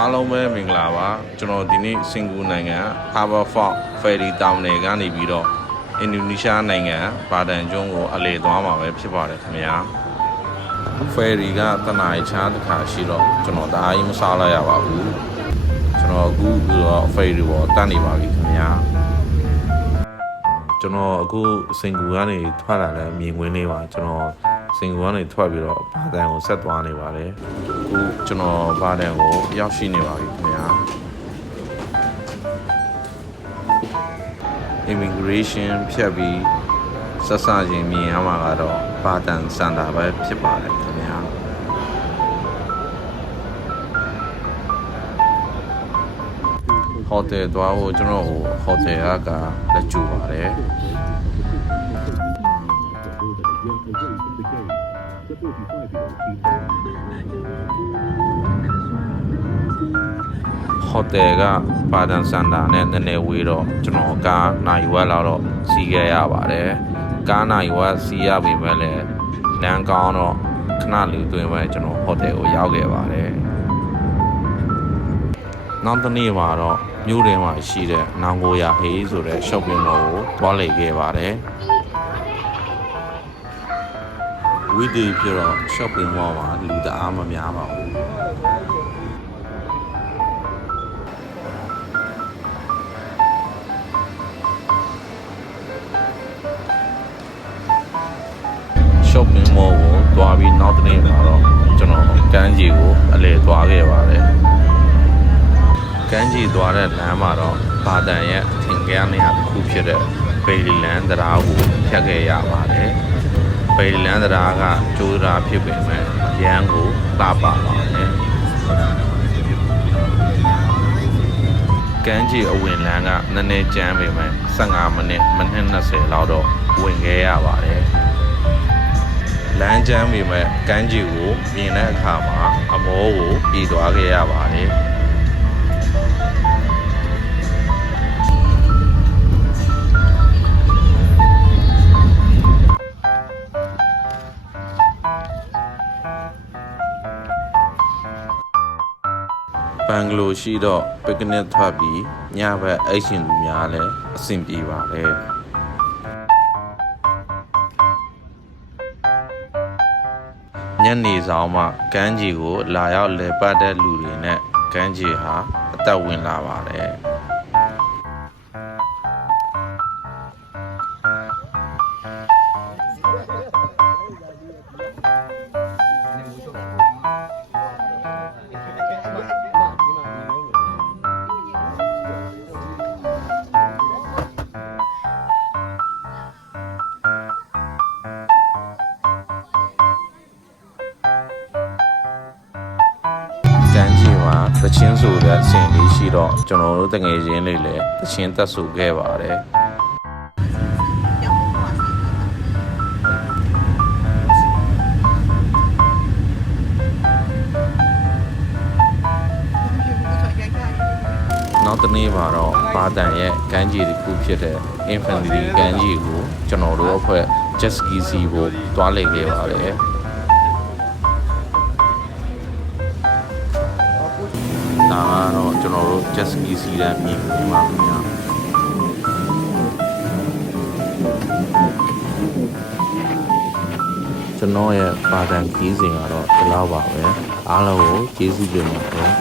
အားလုံးပဲမင်္ဂလာပါကျွန်တော်ဒီနေ့စင်ကာပူနိုင်ငံ Harbour Fort Ferry Terminal ကနေပြီးတော့အင်ဒိုနီးရှားနိုင်ငံဘာဒန်ကျွန်းကိုအလေသွားမှာပဲဖြစ်ပါတယ်ခင်ဗျာ Ferry ကတနအီချားတစ်ခါရှိတော့ကျွန်တော်တအားကြီးမစားလိုက်ရပါဘူးကျွန်တော်အခုတော့ Ferry ပေါ်တက်နေပါပြီခင်ဗျာကျွန်တော်အခုစင်ကာပူကနေထွက်လာတဲ့မြင်ကွင်းလေးပါကျွန်တော်စင်ကာပူကနေထွက်ပြီးတော့ဘာဒန်ကိုဆက်သွားနေပါတယ်အခုကျွန်တော်ဘာဒန်ကိုရောက်ရှိနေပါပြီခင်ဗျာ Immigration ဖြတ်ပြီးဆက်စချင်းမြင်ရမှာကတော့ဘာဒန်စင်တာပဲဖြစ်ပါတယ်ခင်ဗျာဟိုတယ်သွားဖို့ကျွန်တော်ဟိုတယ်ကလက်ကျူပါတယ်ဟိုတယ်ကဘာဒန်စင်တာနဲ့နည်းနည်းဝေးတော့ကျွန်တော်ကားနိုင်ဝက်လောက်တော့စီးခဲ့ရပါတယ်ကားနိုင်ဝက်စီးရပြီမဲ့လည်းလမ်းကောင်းတော့ခဏလေးတွင်ပဲကျွန်တော်ဟိုတယ်ကိုရောက်ခဲ့ပါတယ်နောက်တစ်နေ့မှာတော့မြို့ထဲမှာရှိတဲ့နောင်ကိုရဟေးဆိုတဲ့ shopping mall ကိုသွားလည်ခဲ့ပါတယ်ဝီဒီပြတော့ shopping mall မှာလူတအားမများပါဘူးshopping mall ကိုသွားပြီးနောက်တစ်နေ့မှာတော့ကျွန်တော်ကမ်းခြေကိုအလဲသွားခဲ့ပါတယ်ကမ်းခြေသွားတဲ့လမ်းမှာတော့ဘာဒန်ရဲ့ထင်ရှားနေရာတစ်ခုဖြစ်တဲ့ဘေလီလန်တရားကိုဖြတ်ခဲ့ရပါတယ်ဘေလီလန်တရားကကျိုးရာဖြစ်ပေမဲ့ရန်ကိုလှပပါတယ်ကမ်းခြေအဝင်လမ်းကနည်းနည်းကျန်းပေမဲ့15မိနစ်20လောက်တော့ဝင်ခဲ့ရပါတယ်လမ်းကျမ်းပေမဲ့ကမ်းခြေကိုမြင်တဲ့အခါမှာအမောကိုပြေးသွားခဲ့ရပါတယ်ဘန်ဂလိုရှိတော့ပစ်ကနစ်ထွက်ပြီးညဘက်အိတ်ရှင်လူများလည်းအဆင်ပြေပါတယ်ညနေဆောင်မှကမ်းခြေကိုလာရောက်လည်ပတ်တဲ့လူတွေနဲ့ကမ်းခြေဟာအသက်ဝင်လာပါတယ်ကမ်းခြေမှာသချင်းဆိုတဲ့အဆင့်လေးရှိတော့ကျွန်တော်တို့တငယ်ချင်းလေးလည်းသချင်းတက်ဆိုခဲ့ပါတယ်နောက်တစ်နေ့မှာတော့ဘာဒန်ရဲ့ကမ်းခြေတစ်ခုဖြစ်တဲ့ Infantry ကမ်းခြေကိုကျွန်တော်တို့အဖွဲ့ Jet Ski စီးဖို့တွားလည်ခဲ့ပါတယ်ဒါကတော့ကျွန်တော်တို့ Jet Ski စီးတဲ့မြင်ကွင်းပါခင်ဗျာကျွန်တော်ရဲ့ဘာဒန်ခီးစဉ်ကတော့ဒီလောက်ပါပဲအားလုံးကိုကျေးဇူးတင်ပါတယ်